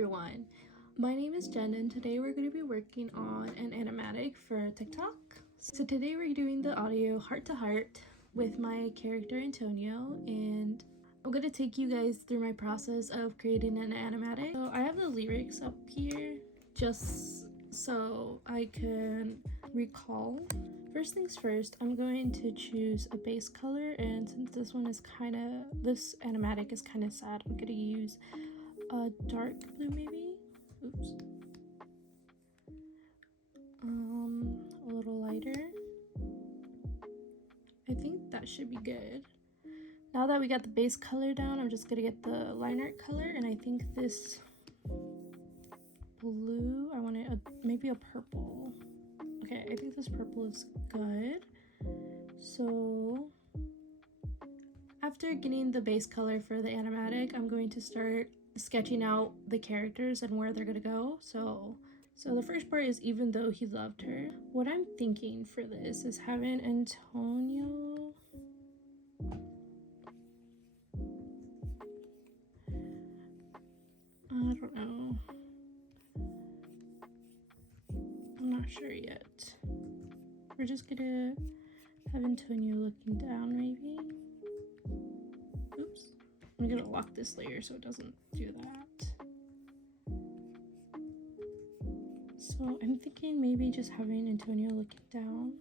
everyone, my name is Jen and today we're going to be working on an animatic for TikTok. So today we're doing the audio heart to heart with my character Antonio, and I'm going to take you guys through my process of creating an animatic. So I have the lyrics up here just so I can recall. First things first, I'm going to choose a base color, and since this animatic is kind of sad, I'm going to use a dark blue maybe. Oops. A little lighter. I think that should be good. Now that we got the base color down, I'm just gonna get the line art color, and I think this blue, I want it maybe a purple. Okay, I think this purple is good. So after getting the base color for the animatic, I'm going to start sketching out the characters and where they're gonna go. So the first part is even though he loved her. What I'm thinking for this is having Antonio I don't know. I'm not sure yet. We're just gonna have Antonio looking down maybe. Oops. I'm gonna lock this layer so it doesn't do that. So I'm thinking maybe just having Antonio looking down.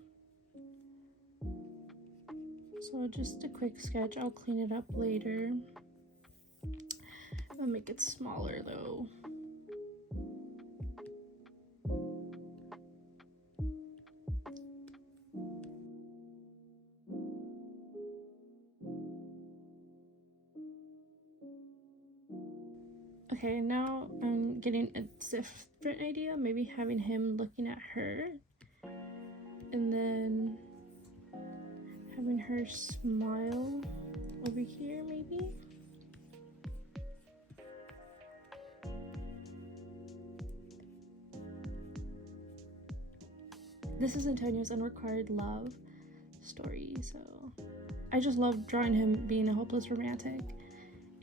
So just a quick sketch, I'll clean it up later. I'll make it smaller though. Okay, now I'm getting a different idea, maybe having him looking at her and then having her smile over here maybe. This is Antonio's unrequited love story, so I just love drawing him being a hopeless romantic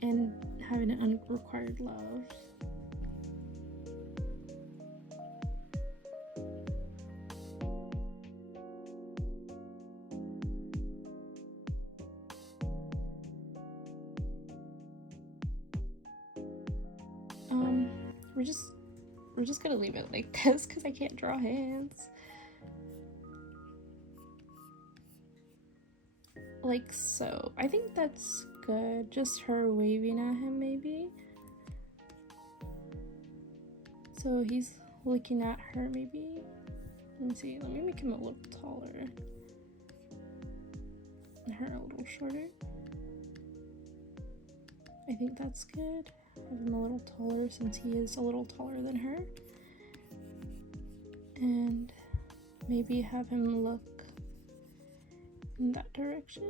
and having an unrequited love. We're just gonna leave it like this because I can't draw hands. Like so. I think that's good. Just her waving at him maybe. So he's looking at her maybe. Let me see. Let me make him a little taller. And her a little shorter. I think that's good. Have him a little taller since he is a little taller than her. And maybe have him look in that direction.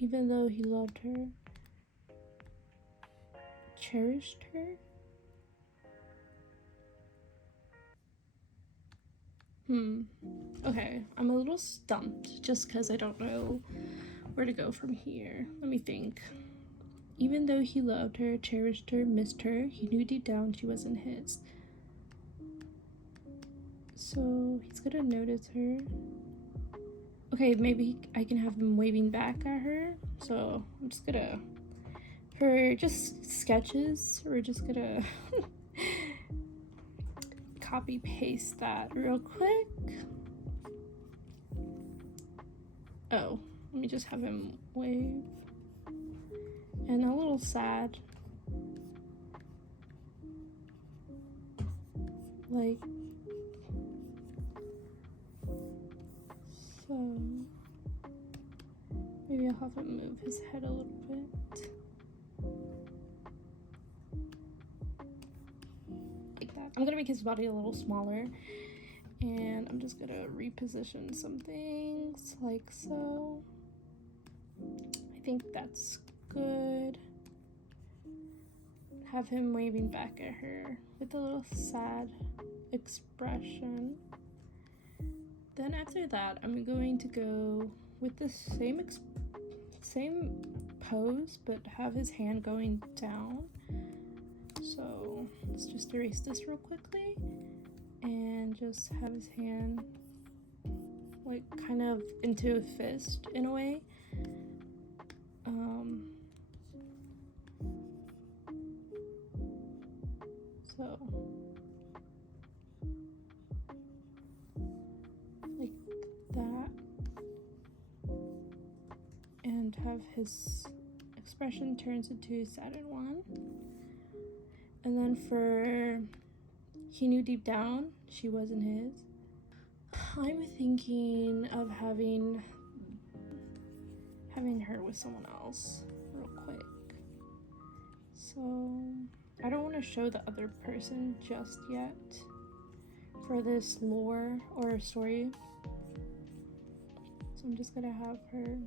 Even though he loved her, cherished her. Okay, I'm a little stumped just because I don't know where to go from here. Let me think. Even though he loved her, cherished her, missed her, he knew deep down she wasn't his. So he's gonna notice her. Okay, maybe I can have him waving back at her. So I'm just gonna, for just sketches, we're just gonna copy paste that real quick. Oh, let me just have him wave. And a little sad. Like so. Maybe I'll have him move his head a little bit. Like that. I'm gonna make his body a little smaller. And I'm just gonna reposition some things like so. I think that's good. Have him waving back at her with a little sad expression. Then after that, I'm going to go with the same pose, but have his hand going down. So let's just erase this real quickly and just have his hand like kind of into a fist in a way. So like that, and have his expression turns into a saddened one. And then for he knew deep down she wasn't his, I'm thinking of having her with someone else real quick. So I don't want to show the other person just yet for this lore or story. So I'm just gonna have her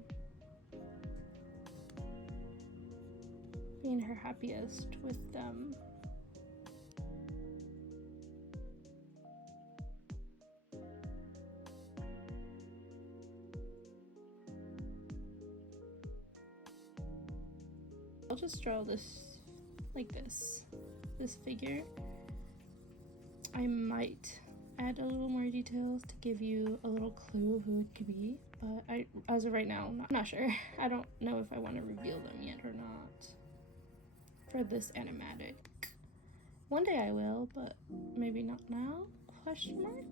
being her happiest with them. I'll just draw this like this figure. I might add a little more details to give you a little clue who it could be, but as of right now, I'm not sure. I don't know if I want to reveal them yet or not for this animatic. One day I will, but maybe not now? Question mark?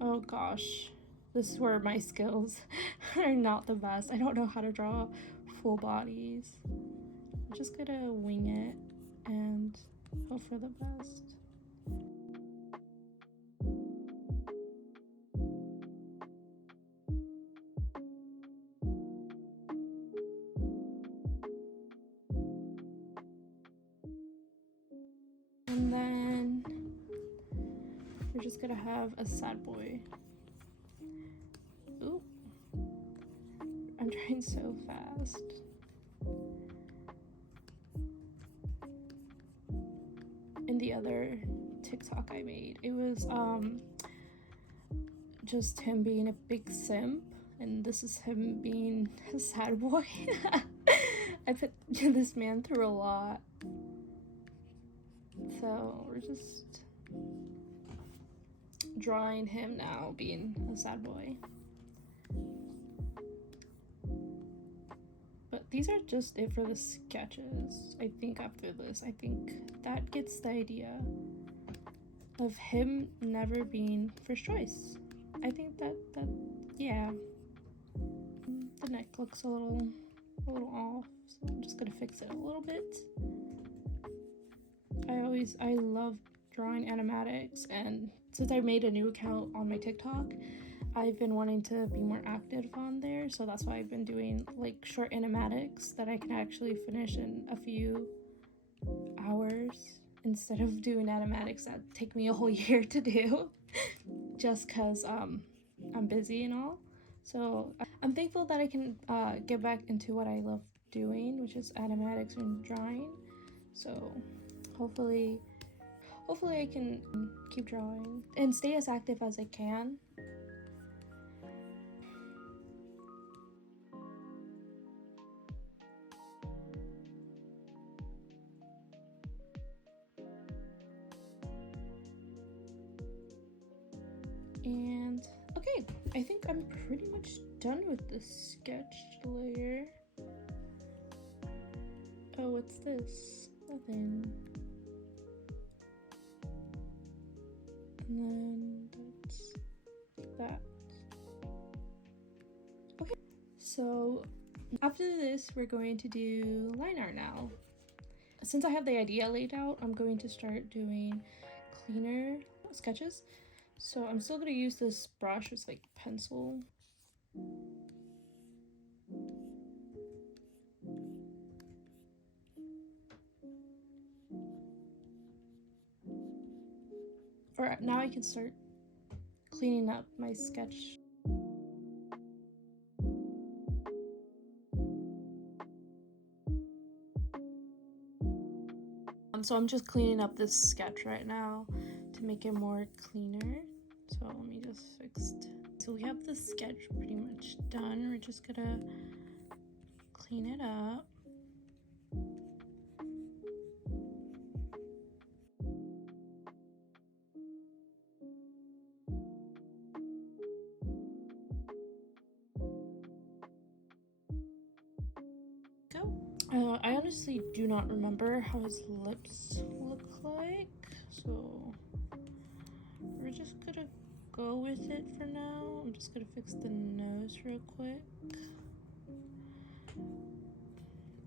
Oh gosh, this is where my skills are not the best. I don't know how to draw full bodies. I'm just gonna wing it and hope for the best. And then we're just gonna have a sad boy. Ooh, I'm trying so fast. In the other TikTok I made, it was just him being a big simp, and this is him being a sad boy. I put this man through a lot, so we're just drawing him now being a sad boy. But these are just it for the sketches. I think after this, I think that gets the idea of him never being first choice. I think that yeah. The neck looks a little off, so I'm just gonna fix it a little bit. I love drawing animatics, and since I made a new account on my TikTok, I've been wanting to be more active on there, so that's why I've been doing like short animatics that I can actually finish in a few hours instead of doing animatics that take me a whole year to do just because I'm busy and all. So I'm thankful that I can get back into what I love doing, which is animatics and drawing. So hopefully I can keep drawing and stay as active as I can. And okay, I think I'm pretty much done with the sketch layer. Oh, what's this? Nothing. And then that's that. Okay, so after this, we're going to do line art now. Since I have the idea laid out, I'm going to start doing cleaner sketches. So I'm still going to use this brush as like pencil. Or now I can start cleaning up my sketch. So I'm just cleaning up this sketch right now to make it more cleaner. So let me just fix it. So we have the sketch pretty much done. We're just gonna clean it up. I honestly do not remember how his lips look like, so we're just gonna go with it for now. I'm just gonna fix the nose real quick,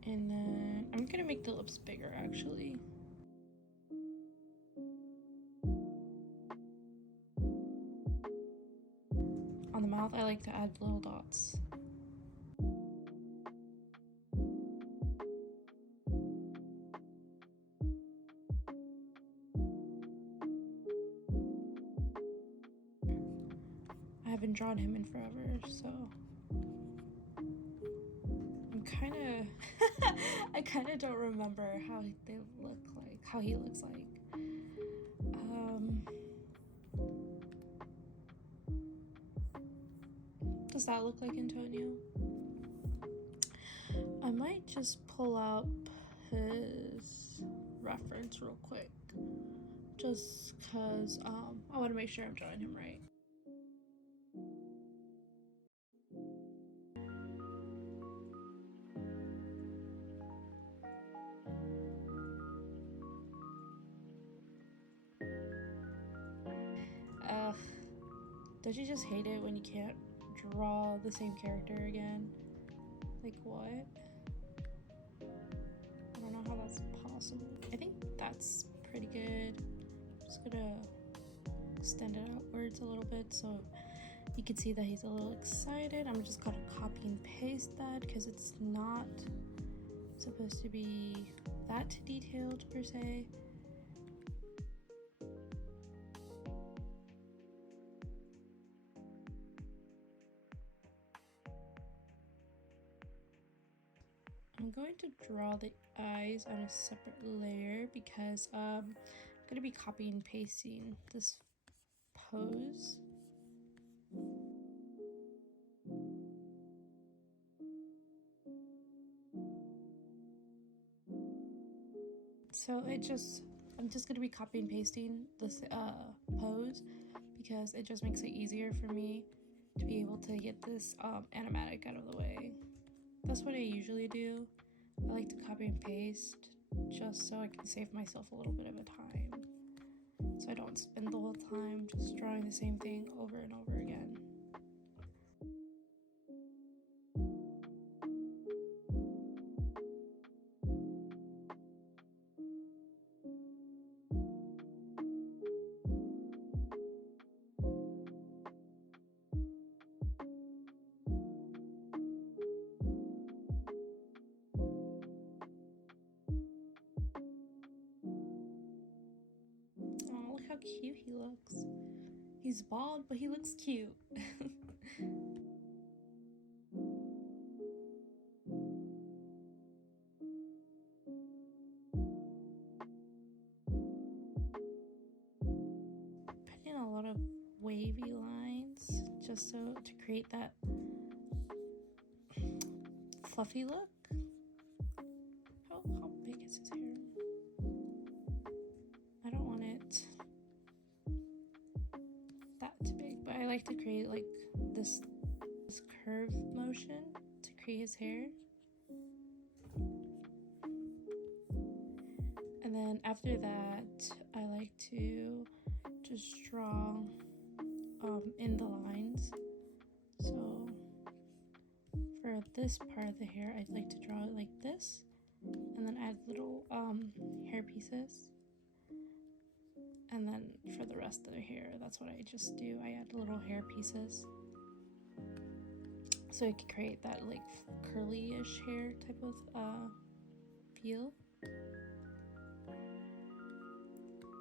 and then I'm gonna make the lips bigger actually. On the mouth, I like to add little dots. I haven't drawn him in forever, so I'm kind of I kind of don't remember how they look like, how he looks like. Does that look like Antonio? I might just pull up his reference real quick, just because I want to make sure I'm drawing him right. Don't you just hate it when you can't draw the same character again? Like, what? I don't know how that's possible. I think that's pretty good. I'm just gonna extend it outwards a little bit so you can see that he's a little excited. I'm just gonna copy and paste that because it's not supposed to be that detailed per se. I'm going to draw the eyes on a separate layer because I'm going to be copying and pasting this pose. So I'm just going to be copying and pasting this pose because it just makes it easier for me to be able to get this animatic out of the way. That's what I usually do. I like to copy and paste just so I can save myself a little bit of a time, so I don't spend the whole time just drawing the same thing over and over again. Oh, look how cute he looks. He's bald, but he looks cute. Putting a lot of wavy lines just so to create that fluffy look. How big is his hair? I don't want it that big, but I like to create like this curve motion to create his hair. And then after that, I like to just draw in the lines. So for this part of the hair, I'd like to draw it like this, and then add little hair pieces. And then for the rest of the hair, that's what I just do. I add little hair pieces so it can create that like curly-ish hair type of feel.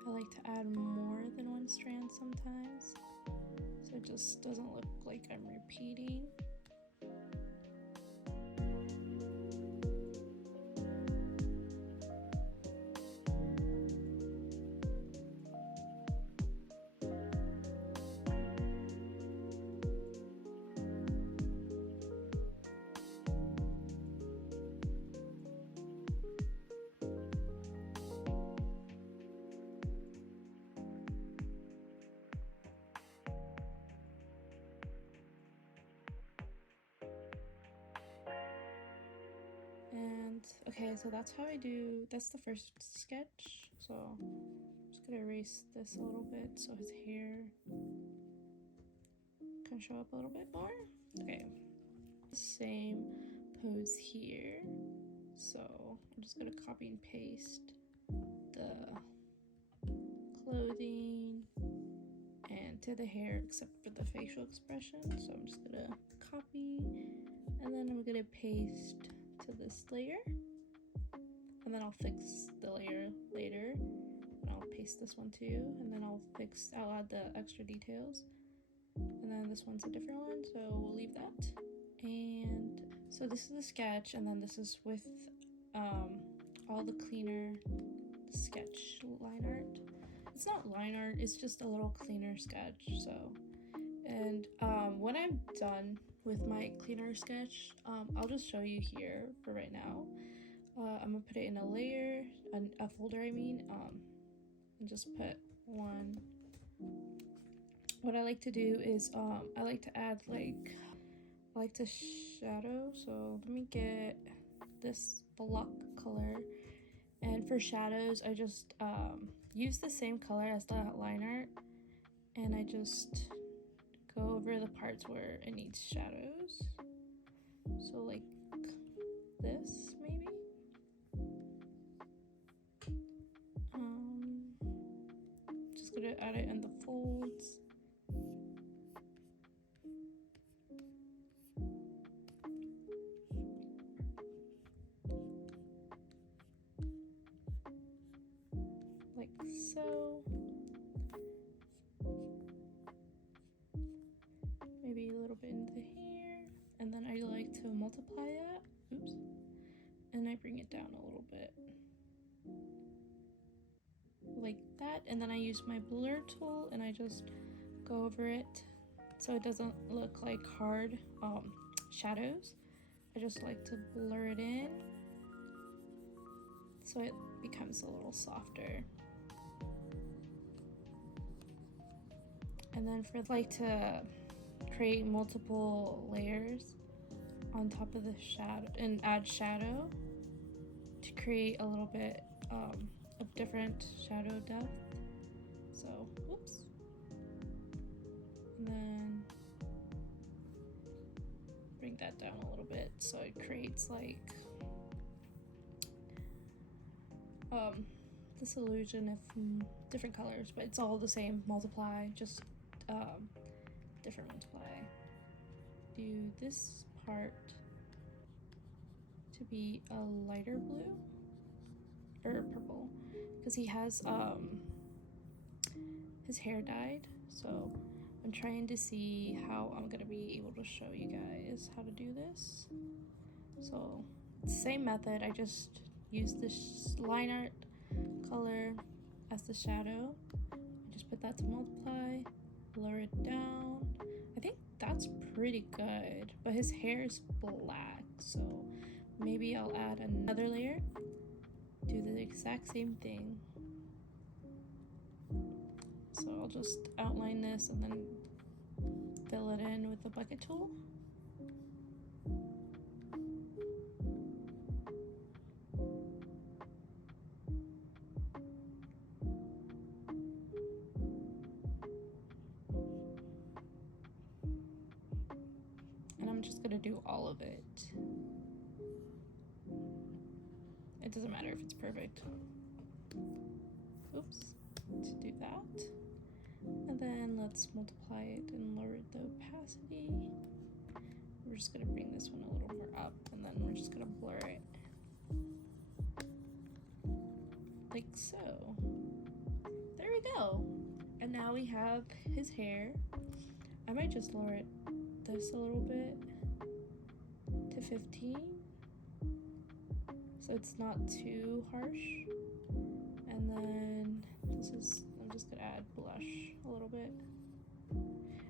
I like to add more than one strand sometimes, so it just doesn't look like I'm repeating. Okay, so that's how I do, that's the first sketch. So I'm just gonna erase this a little bit so his hair can show up a little bit more. Okay, same pose here. So I'm just gonna copy and paste the clothing and to the hair except for the facial expression. So I'm just gonna copy and then I'm gonna paste to this layer, and then I'll fix the layer later, and I'll paste this one too, and then I'll add the extra details, and then this one's a different one, so we'll leave that. And so this is the sketch, and then this is with all the cleaner sketch line art. It's not line art, it's just a little cleaner sketch. So, and when I'm done with my cleaner sketch, I'll just show you here for right now. I'm gonna put it in a layer, a folder I mean, and just put one. What I like to do is I like to add I like to shadow. So let me get this block color, and for shadows I just use the same color as the line art, and I just go over the parts where it needs shadows. So like this maybe. Just gonna add it in the folds. Like so. Maybe a little bit into here. And then I like to multiply that. Oops. And I bring it down a little bit. Like that. And then I use my blur tool and I just go over it so it doesn't look like hard shadows. I just like to blur it in so it becomes a little softer. And then for to create multiple layers on top of the shadow and add shadow to create a little bit of different shadow depth. So, whoops. And then bring that down a little bit so it creates like this illusion of different colors, but it's all the same. Multiply, just different multiply. Do this part to be a lighter blue or purple because he has his hair dyed, so I'm trying to see how I'm gonna be able to show you guys how to do this. So same method, I just use this line art color as the shadow. I just put that to multiply, blur it down. I think that's pretty good, but his hair is black, so maybe I'll add another layer, do the exact same thing. So I'll just outline this and then fill it in with the bucket tool. And I'm just gonna do all of it. It doesn't matter if it's perfect. Oops, to do that. And then let's multiply it and lower the opacity. We're just gonna bring this one a little more up, and then we're just gonna blur it. Like so. There we go. And now we have his hair. I might just lower this a little bit to 15. So it's not too harsh. And then I'm just gonna add blush a little bit.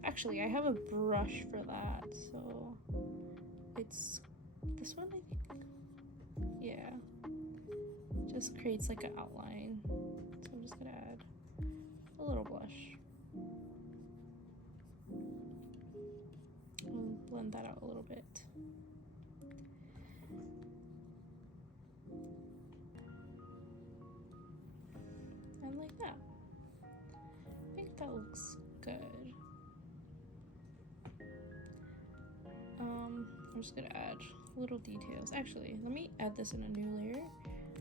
Actually, I have a brush for that, so it's this one, I think. Yeah, just creates like an outline. So I'm just gonna add a little blush. I'll blend that out a little bit. looks good. I'm just gonna add little details. Actually, let me add this in a new layer.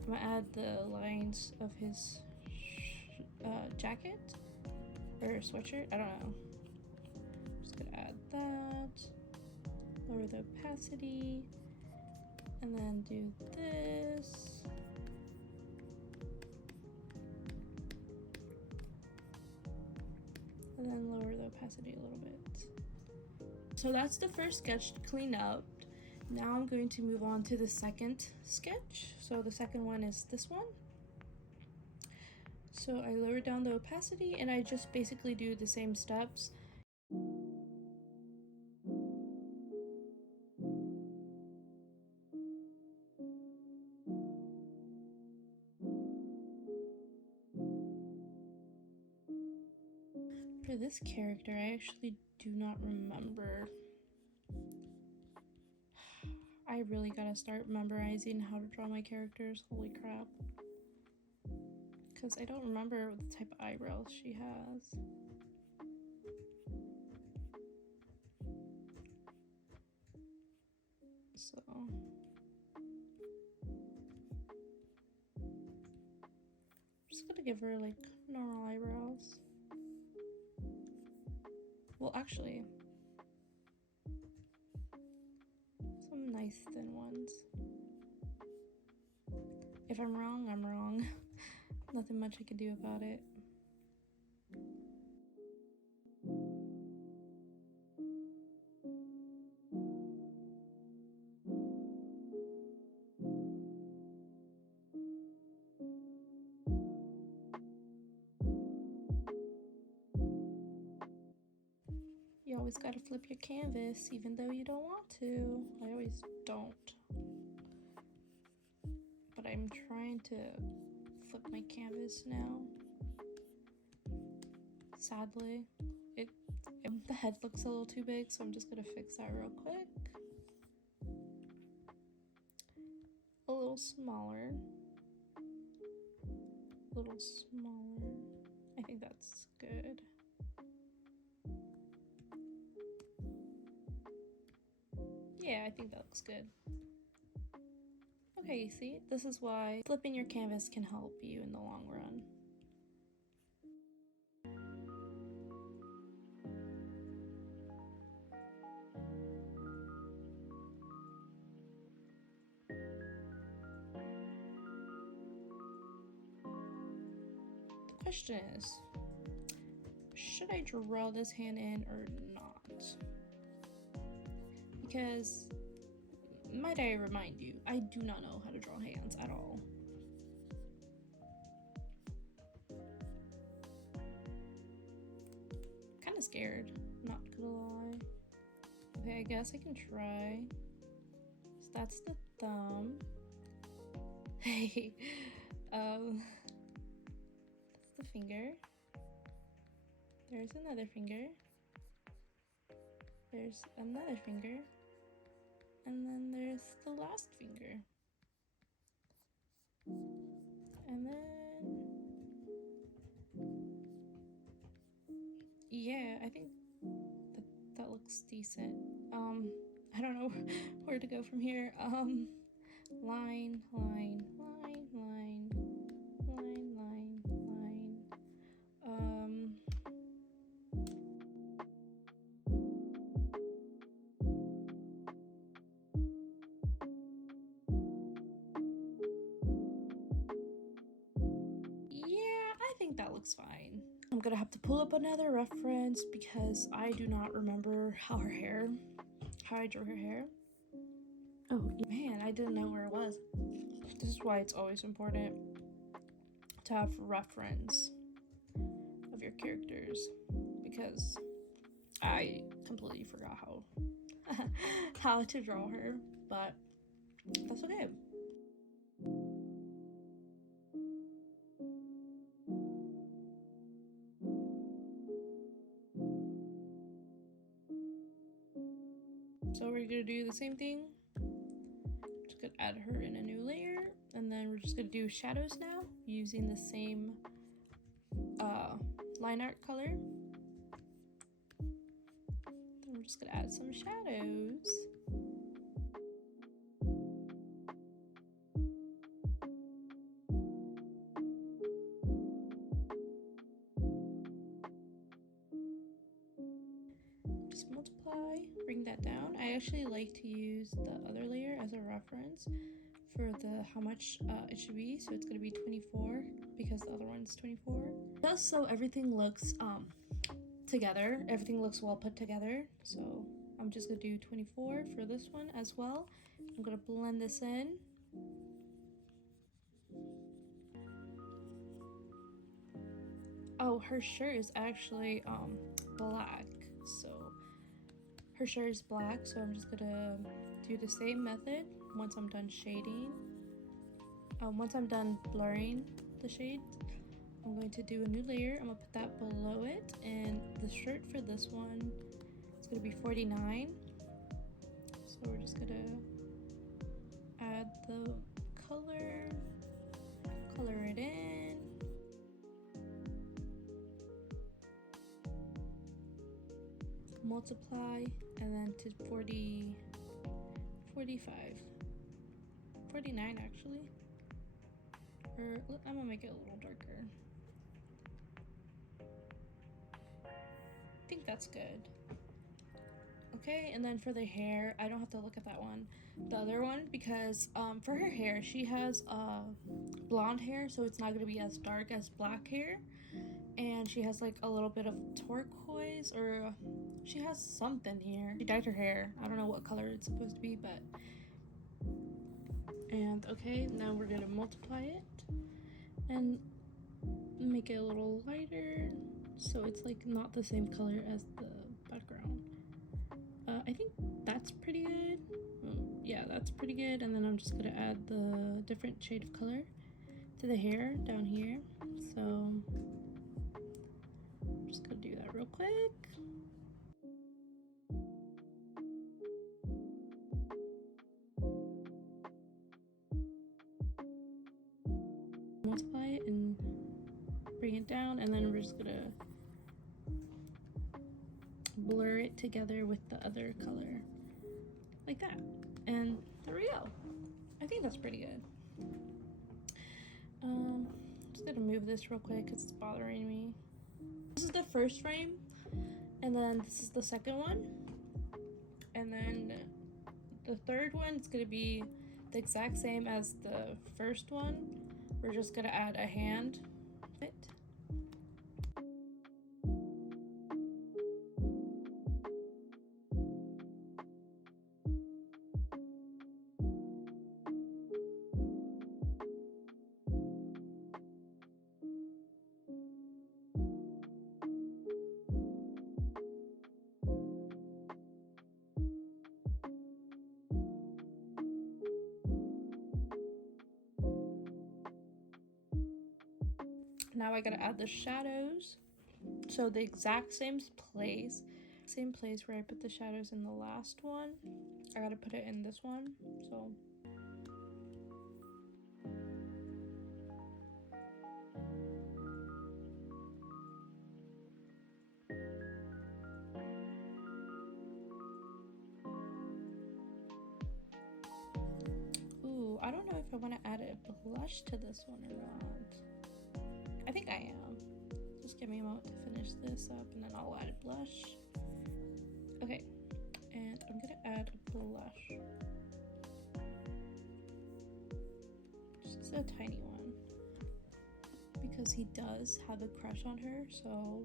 I'm gonna add the lines of his jacket or sweatshirt. I don't know. I'm just gonna add that. Lower the opacity, and then do this. And then lower the opacity a little bit. So that's the first sketch cleaned up. Now I'm going to move on to the second sketch. So the second one is this one. So I lower down the opacity and I just basically do the same steps. For this character, I actually do not remember. I really gotta start memorizing how to draw my characters. Holy crap. Because I don't remember the type of eyebrows she has. So I'm just gonna give her like normal eyebrows. Well, actually, some nice thin ones. If I'm wrong, I'm wrong. Nothing much I can do about it. You always gotta flip your canvas, even though you don't want to. I always don't. But I'm trying to flip my canvas now. Sadly, the head looks a little too big, so I'm just gonna fix that real quick. A little smaller. A little smaller. I think that's good. Yeah, I think that looks good. Okay, you see, this is why flipping your canvas can help you in the long run. The question is, should I draw this hand in or not? Because, might I remind you, I do not know how to draw hands at all. Kind of scared, not gonna lie. Okay, I guess I can try. So that's the thumb. Hey, that's the finger. There's another finger. There's another finger. And then there's the last finger. And then, yeah, I think that looks decent. I don't know where to go from here. Line, line, line, line, line, line, line. Yeah, I think that looks fine. I'm gonna have to pull up another reference because I do not remember how I drew her hair. Oh man, I didn't know where it was. This is why it's always important to have reference of your characters, because I completely forgot how to draw her, but that's okay. So we're gonna do the same thing. Just gonna add her in a new layer, and then we're just gonna do shadows now using the same line art color. just gonna add some shadows. Just multiply, bring that down. I actually like to use the other layer as a reference for how much it should be. So it's gonna be 24 because the other one's 24. Just so everything looks together, everything looks well put together. So I'm just gonna do 24 for this one as well. I'm gonna blend this in. Oh, her shirt is actually black, so her shirt is black, so I'm just gonna do the same method once I'm done shading. Once I'm done blurring the shades, I'm going to do a new layer. I'm gonna put that below it, and the shirt for this one is gonna be 49. So we're just gonna add the color it in. Multiply, and then to 40, 45, 49 actually. Or I'm gonna make it a little darker. I think that's good. Okay, and then for the hair, I don't have to look at that one. The other one, because for her hair, she has blonde hair, so it's not gonna be as dark as black hair. And she has like a little bit of turquoise, or she has something here. She dyed her hair. I don't know what color it's supposed to be, but. And okay, now we're gonna multiply it and make it a little lighter, so it's like not the same color as the background. I think that's pretty good. Yeah, that's pretty good. And then I'm just gonna add the different shade of color to the hair down here. So I'm just gonna do that real quick. Multiply it and bring it down, and then we're just gonna blur it together with the other color like that, and there we go. I think that's pretty good. Just gonna move this real quick because it's bothering me. This is the first frame, and then this is the second one, and then the third one is gonna be the exact same as the first one. We're just gonna add a hand. Now I gotta add the shadows. So the exact same place where I put the shadows in the last one, I gotta put it in this one. So ooh, I don't know if I want to add a blush to this one or not. I think I am. Just give me a moment to finish this up, and then I'll add a blush. Okay, and I'm gonna add a blush. Just a tiny one, because he does have a crush on her, so.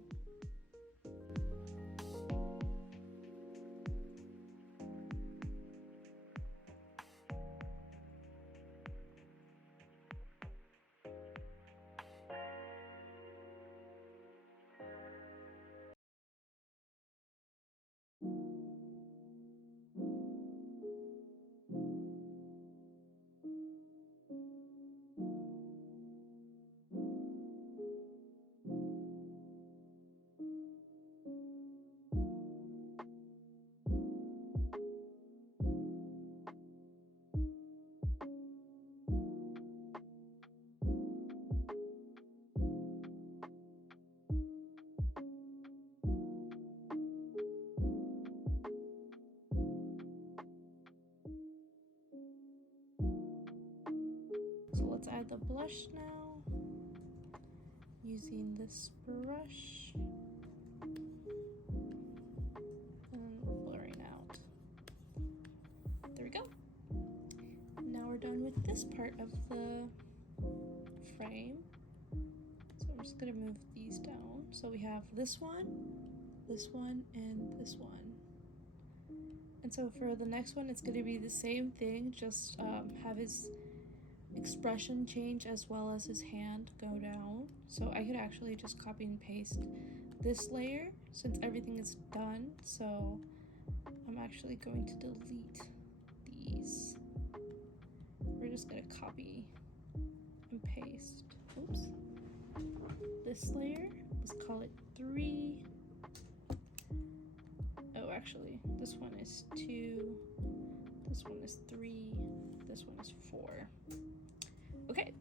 add the blush now using this brush and blurring out. There we go. Now we're done with this part of the frame. So I'm just gonna move these down. So we have this one, and this one. And so for the next one, it's gonna be the same thing, just have his expression change as well as his hand go down. So I could actually just copy and paste this layer since everything is done. So I'm actually going to delete these. We're just gonna copy and paste, oops, this layer. Let's call it 3. Oh, actually, this one is 2, this one is 3, this one is 4. Okay,